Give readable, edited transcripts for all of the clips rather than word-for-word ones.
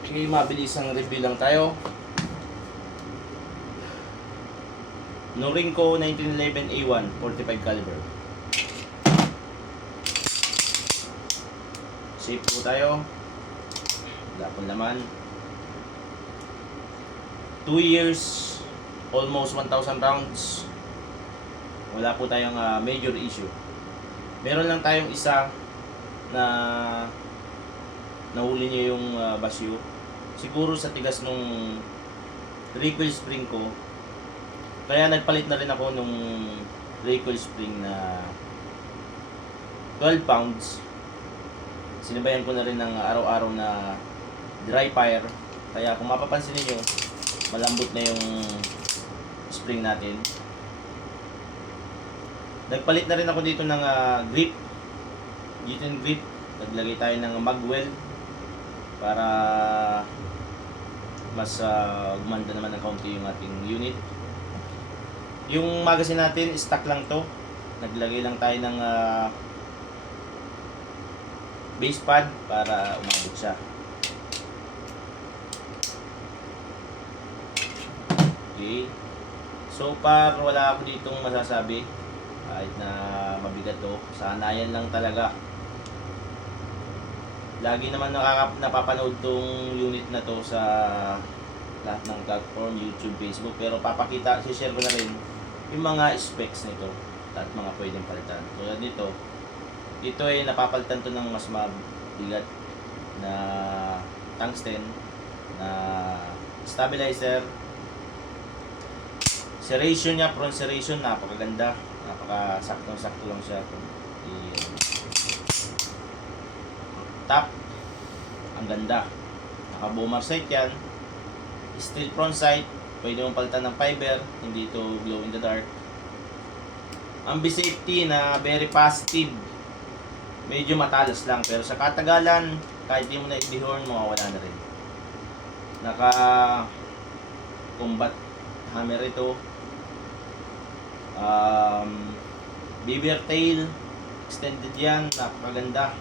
Okay, mabilis ang review lang tayo. Norinco 1911 A1 45 caliber. Safe po tayo. Wala pong laman. 2 years, almost 1,000 rounds. Wala po tayong major issue. Meron lang tayong isa na nahuli niya yung basyo. Siguro sa tigas nung recoil spring ko. Kaya nagpalit na rin ako nung recoil spring na 12 pounds. Sinabayan ko na rin ng araw-araw na dry fire. Kaya kung mapapansin niyo, malambot na yung spring natin. Nagpalit na rin ako dito ng grip. Dito yung grip. Naglagay tayo ng magwell para mas gumanda naman ng kaunti yung ating unit. Yung magazine natin, stock lang to. Naglagay lang tayo ng base pad para umabot siya. Okay. So far, wala ako ditong masasabi. Kahit na mabigat to. Sanayan lang talaga. Lagi naman napapanood tong unit na to sa lahat ng platform, YouTube, Facebook. Pero share ko na rin yung mga specs nito at mga pwedeng palitan. Tulad nito, ito ay napapalitan to ng mas mabigat na tungsten na stabilizer. Serration niya, front serration, napakaganda. Napaka-saktong-sakto lang siya. Top, ang ganda. Naka-boomer sight yan. Steel front sight. Pwede mong palitan ng fiber. Hindi ito glow in the dark. Ambi safety na very positive. Medyo matalas lang. Pero sa katagalan, kahit di mo na i-horn, mawawala na rin. Naka-combat hammer ito. Beaver tail. Extended yan. Napakaganda.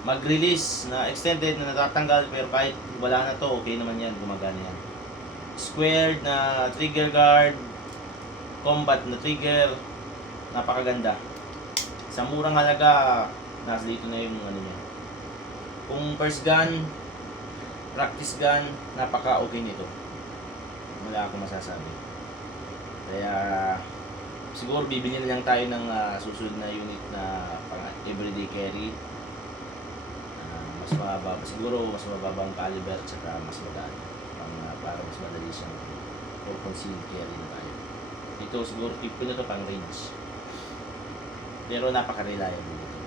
Mag-release na extended na natatanggal, pero kahit wala na to, okay naman yan, gumagana yan. Squared na trigger guard, combat na trigger, napakaganda. Sa murang halaga, nasa dito na yung ano niya. Kung first gun, practice gun, napaka okay nito. Wala akong masasabi. Kaya siguro bibili na lang tayo ng susunod na unit na pang everyday carry. Mas mababa, siguro mas mababa ang caliber at saka mas magaan para mas madali siyang for concealed carry na tayo. Ito siguro tipo na to pang range, pero napaka-reliable ito.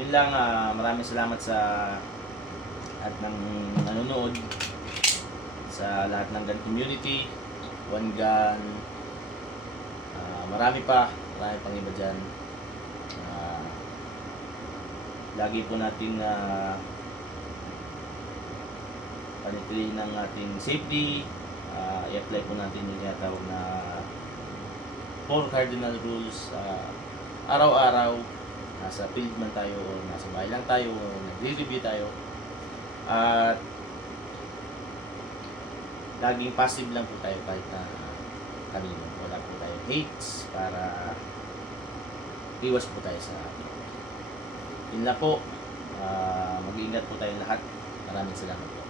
Yun lang, maraming salamat sa at ng nanonood, sa lahat ng gun community, one gun, marami pang iba dyan. Lagi po nating panitilihin ng ating safety. I-apply po natin yung tinatawag na 4 cardinal rules. Araw-araw, nasa field man tayo o nasa bahay lang tayo o nagre-review tayo. At laging passive lang po tayo kahit na kanino. Wala po tayo hates para iwas po tayo sa yun na po. Mag-iingat po tayong lahat. Maraming salamat po.